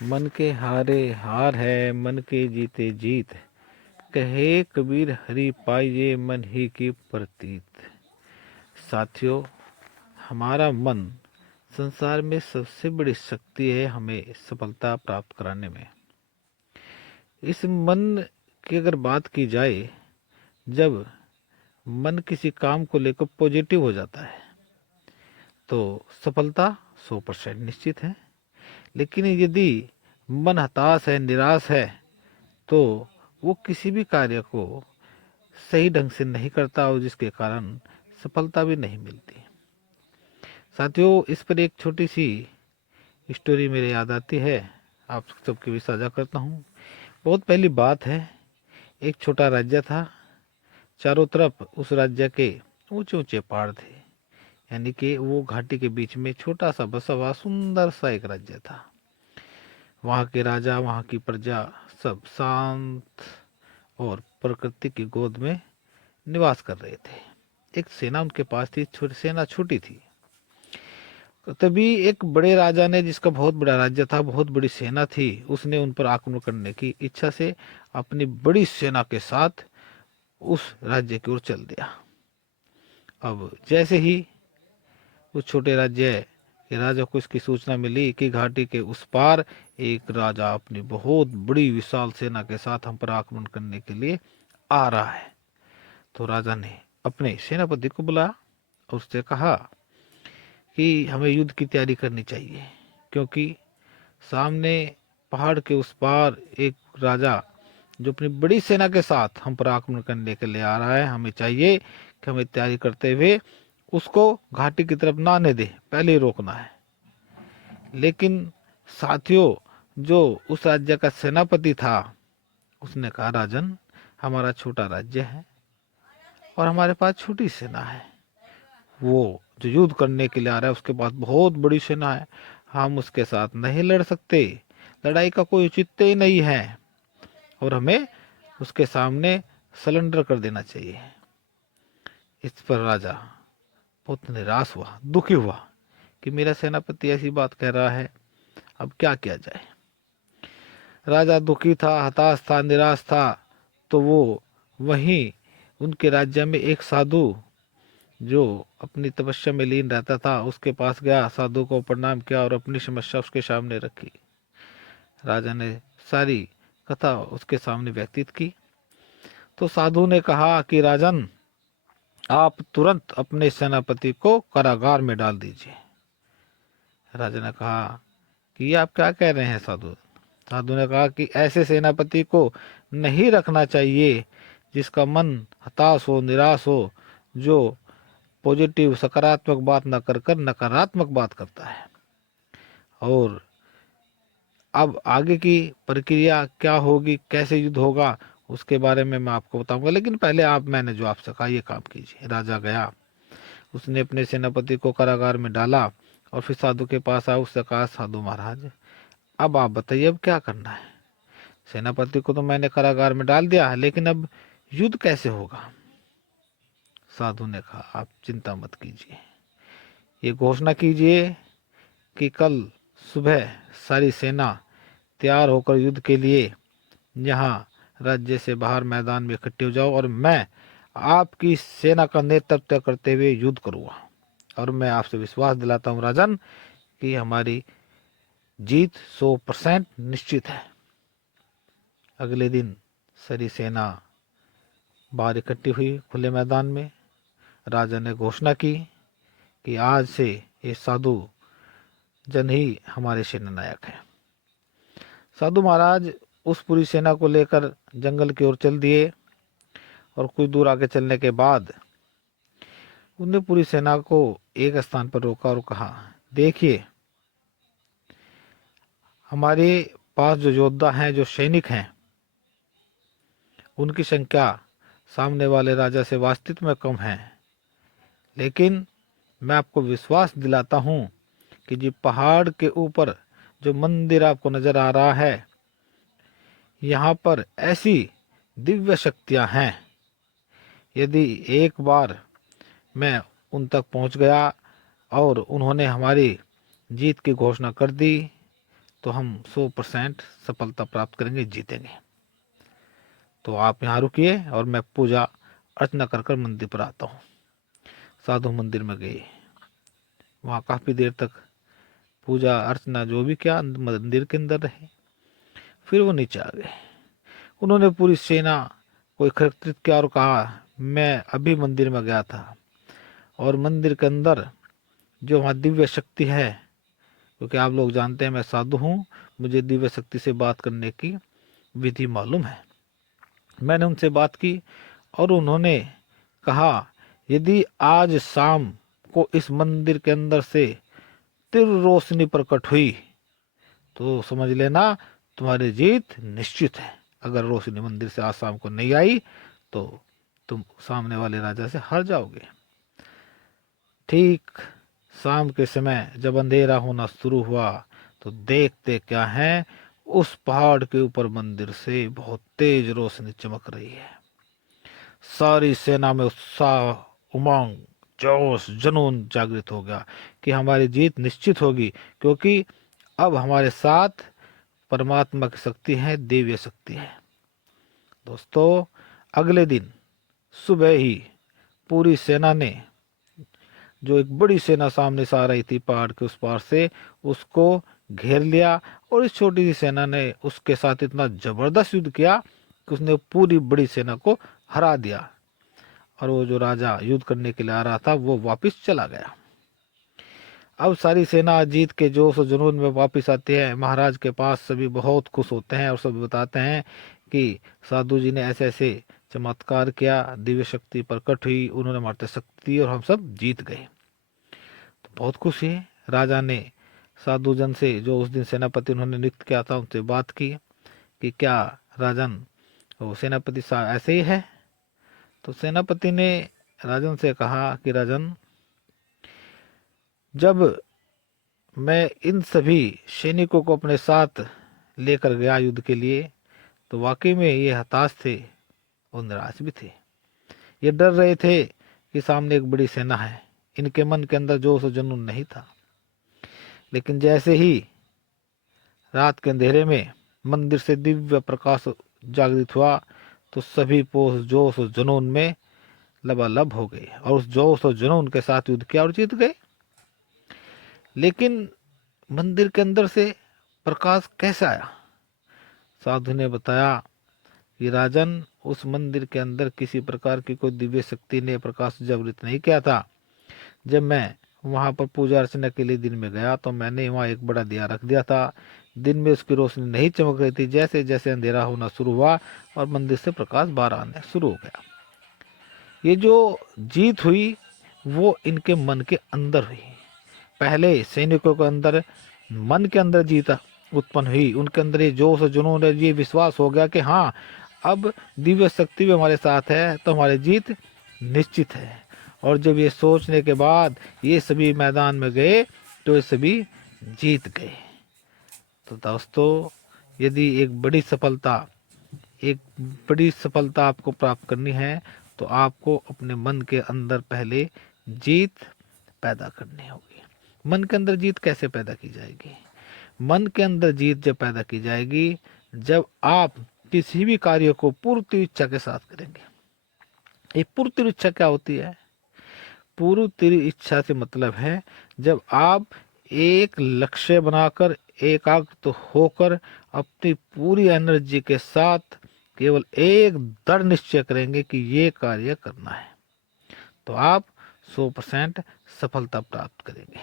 मन के हारे हार है, मन के जीते जीत। कहे कबीर हरि पाइये मन ही की प्रतीत। साथियों, हमारा मन संसार में सबसे बड़ी शक्ति है हमें सफलता प्राप्त कराने में। इस मन की अगर बात की जाए, जब मन किसी काम को लेकर पॉजिटिव हो जाता है तो सफलता 100% निश्चित है। लेकिन यदि मन हताश है, निराश है, तो वो किसी भी कार्य को सही ढंग से नहीं करता और जिसके कारण सफलता भी नहीं मिलती। साथियों, इस पर एक छोटी सी स्टोरी मेरे याद आती है, आप सबके भी साझा करता हूँ। बहुत पहली बात है, एक छोटा राज्य था। चारों तरफ उस राज्य के ऊंचे ऊंचे पहाड़ थे, यानी कि वो घाटी के बीच में छोटा सा बसा हुआ सुंदर सा एक राज्य था। वहाँ के राजा, वहाँ की प्रजा सब शांत और प्रकृति की गोद में निवास कर रहे थे। एक सेना उनके पास थी, छोटी सेना छोटी थी। तभी एक बड़े राजा ने, जिसका बहुत बड़ा राज्य था, बहुत बड़ी सेना थी, उसने उन पर आक्रमण करने की इच्छा से अपनी बड़ी सेना के साथ उस राज्य की ओर चल दिया। अब जैसे ही उस छोटे राज्य के राजा को इसकी सूचना मिली कि घाटी के उस पार एक राजा अपनी बहुत बड़ी विशाल सेना के साथ हम पर आक्रमण करने के लिए आ रहा है, तो राजा ने अपने सेनापति को बुलाया और उससे कहा कि हमें युद्ध की तैयारी करनी चाहिए, क्योंकि सामने पहाड़ के उस पार एक राजा जो अपनी बड़ी सेना के साथ हम पर आक्रमण करने के लिए आ रहा है। हमें चाहिए कि हमें तैयारी करते हुए उसको घाटी की तरफ ना आने दे, पहले ही रोकना है। लेकिन साथियों, जो उस राज्य का सेनापति था, उसने कहा, राजन, हमारा छोटा राज्य है और हमारे पास छोटी सेना है। वो जो युद्ध करने के लिए आ रहा है उसके पास बहुत बड़ी सेना है, हम उसके साथ नहीं लड़ सकते, लड़ाई का कोई औचित्य ही नहीं है और हमें उसके सामने सरेंडर कर देना चाहिए। इस पर राजा बहुत निराश हुआ, दुखी हुआ कि मेरा सेनापति ऐसी बात कह रहा है, अब क्या किया जाए। राजा दुखी था, हताश था, निराश था। तो वो वहीं उनके राज्य में एक साधु जो अपनी तपस्या में लीन रहता था, उसके पास गया, साधु को प्रणाम किया और अपनी समस्या उसके सामने रखी। राजा ने सारी कथा उसके सामने व्यतीत की। तो साधु ने कहा कि राजन, आप तुरंत अपने सेनापति को कारागार में डाल दीजिए। राजा ने कहा कि ये आप क्या कह रहे हैं साधु। साधु ने कहा कि ऐसे सेनापति को नहीं रखना चाहिए जिसका मन हताश हो, निराश हो, जो पॉजिटिव सकारात्मक बात न कर कर नकारात्मक बात करता है। और अब आगे की प्रक्रिया क्या होगी, कैसे युद्ध होगा, उसके बारे में मैं आपको बताऊंगा, लेकिन पहले मैंने जो आपसे कहा ये काम कीजिए। राजा गया, उसने अपने सेनापति को कारागार में डाला और फिर साधु के पास आया, उससे कहा, साधु महाराज, अब आप बताइए अब क्या करना है। सेनापति को तो मैंने कारागार में डाल दिया, लेकिन अब युद्ध कैसे होगा। साधु ने कहा, आप चिंता मत कीजिए, ये घोषणा कीजिए कि कल सुबह सारी सेना तैयार होकर युद्ध के लिए यहाँ राज्य से बाहर मैदान में इकट्ठे हो जाओ और मैं आपकी सेना का नेतृत्व करते हुए युद्ध करूंगा। और मैं आपसे विश्वास दिलाता हूँ राजन कि हमारी जीत 100% निश्चित है। अगले दिन सारी सेना बाहर इकट्ठी हुई खुले मैदान में। राजा ने घोषणा की कि आज से ये साधु जन ही हमारे सेनानायक हैं। साधु महाराज उस पूरी सेना को लेकर जंगल की ओर चल दिए और कुछ दूर आगे चलने के बाद उन्होंने पूरी सेना को एक स्थान पर रोका और कहा, देखिए, हमारे पास जो योद्धा हैं, जो सैनिक हैं, उनकी संख्या सामने वाले राजा से वास्तविक में कम है, लेकिन मैं आपको विश्वास दिलाता हूं कि जी पहाड़ के ऊपर जो मंदिर आपको नजर आ रहा है, यहाँ पर ऐसी दिव्य शक्तियां हैं, यदि एक बार मैं उन तक पहुंच गया और उन्होंने हमारी जीत की घोषणा कर दी, तो हम 100% सफलता प्राप्त करेंगे, जीतेंगे। तो आप यहाँ रुकिए और मैं पूजा अर्चना कर कर मंदिर पर आता हूँ। साधु मंदिर में गए, वहाँ काफ़ी देर तक पूजा अर्चना जो भी क्या मंदिर के अंदर रहे। फिर वो नीचे आ गए। उन्होंने पूरी सेना को एकत्रित किया और कहा, मैं अभी मंदिर में गया था और मंदिर के अंदर जो वहाँ दिव्य शक्ति है, क्योंकि आप लोग जानते हैं मैं साधु हूँ, मुझे दिव्य शक्ति से बात करने की विधि मालूम है। मैंने उनसे बात की और उन्होंने कहा, यदि आज शाम को इस मंदिर के अंदर से तीव्र रोशनी प्रकट हुई तो समझ लेना तुम्हारी जीत निश्चित है। अगर रोशनी मंदिर से आज शाम को नहीं आई तो तुम सामने वाले राजा से हार जाओगे। ठीक शाम के समय जब अंधेरा होना शुरू हुआ तो देखते क्या है, उस पहाड़ के ऊपर मंदिर से बहुत तेज रोशनी चमक रही है। सारी सेना में उत्साह, उमंग, जोश, जुनून जागृत हो गया कि हमारी जीत निश्चित होगी, क्योंकि अब हमारे साथ परमात्मा की शक्ति है, दिव्य शक्ति है। दोस्तों, अगले दिन सुबह ही पूरी सेना ने, जो एक बड़ी सेना सामने से आ रही थी पहाड़ के उस पार से, उसको घेर लिया और इस छोटी सी सेना ने उसके साथ इतना जबरदस्त युद्ध किया कि उसने पूरी बड़ी सेना को हरा दिया। और वो जो राजा युद्ध करने के लिए आ रहा था वो वापस चला गया। अब सारी सेना जीत के जोश और जुनून में वापस आती है। महाराज के पास सभी बहुत खुश होते हैं और सभी बताते हैं कि साधु जी ने ऐसे ऐसे चमत्कार किया, दिव्य शक्ति प्रकट हुई, उन्होंने मारते शक्ति और हम सब जीत गए। तो बहुत खुश है। राजा ने साधु जन से, जो उस दिन सेनापति उन्होंने नियुक्त किया था, उनसे बात की कि क्या राजन वो सेनापति ऐसे ही है। तो सेनापति ने राजन से कहा कि राजन, जब मैं इन सभी सैनिकों को अपने साथ लेकर गया युद्ध के लिए तो वाकई में ये हताश थे और निराश भी थे। ये डर रहे थे कि सामने एक बड़ी सेना है। इनके मन के अंदर जोश और जुनून नहीं था। लेकिन जैसे ही रात के अंधेरे में मंदिर से दिव्य प्रकाश जागृत हुआ तो सभी पोष जोश और जुनून में लबालब हो गए और उस जोश और जुनून के साथ युद्ध किया और जीत गए। लेकिन मंदिर के अंदर से प्रकाश कैसे आया? साधु ने बताया कि राजन, उस मंदिर के अंदर किसी प्रकार की कोई दिव्य शक्ति ने प्रकाश जागृत नहीं किया था। जब मैं वहां पर पूजा अर्चना के लिए दिन में गया तो मैंने वहां एक बड़ा दिया रख दिया था। दिन में उसकी रोशनी नहीं चमक रही थी। जैसे जैसे अंधेरा होना शुरू हुआ और मंदिर से प्रकाश बाहर आने शुरू हो गया। ये जो जीत हुई वो इनके मन के अंदर हुई। पहले सैनिकों के अंदर, मन के अंदर जीत उत्पन्न हुई। उनके अंदर ये जोश और जुनून, ये विश्वास हो गया कि हाँ, अब दिव्य शक्ति भी हमारे साथ है तो हमारी जीत निश्चित है। और जब ये सोचने के बाद ये सभी मैदान में गए तो ये सभी जीत गए। तो दोस्तों, यदि एक बड़ी सफलता आपको प्राप्त करनी है तो आपको अपने मन के अंदर पहले जीत पैदा करनी होगी। मन के अंदर जीत कैसे पैदा की जाएगी? मन के अंदर जीत जब पैदा की जाएगी जब आप किसी भी कार्य को पूरी इच्छा के साथ करेंगे। ये पूरी इच्छा क्या होती है? पूरी इच्छा से मतलब है जब आप एक लक्ष्य बनाकर एकाग्र होकर अपनी पूरी एनर्जी के साथ केवल एक दृढ़ निश्चय करेंगे कि ये कार्य करना है, तो आप 100% सफलता प्राप्त करेंगे।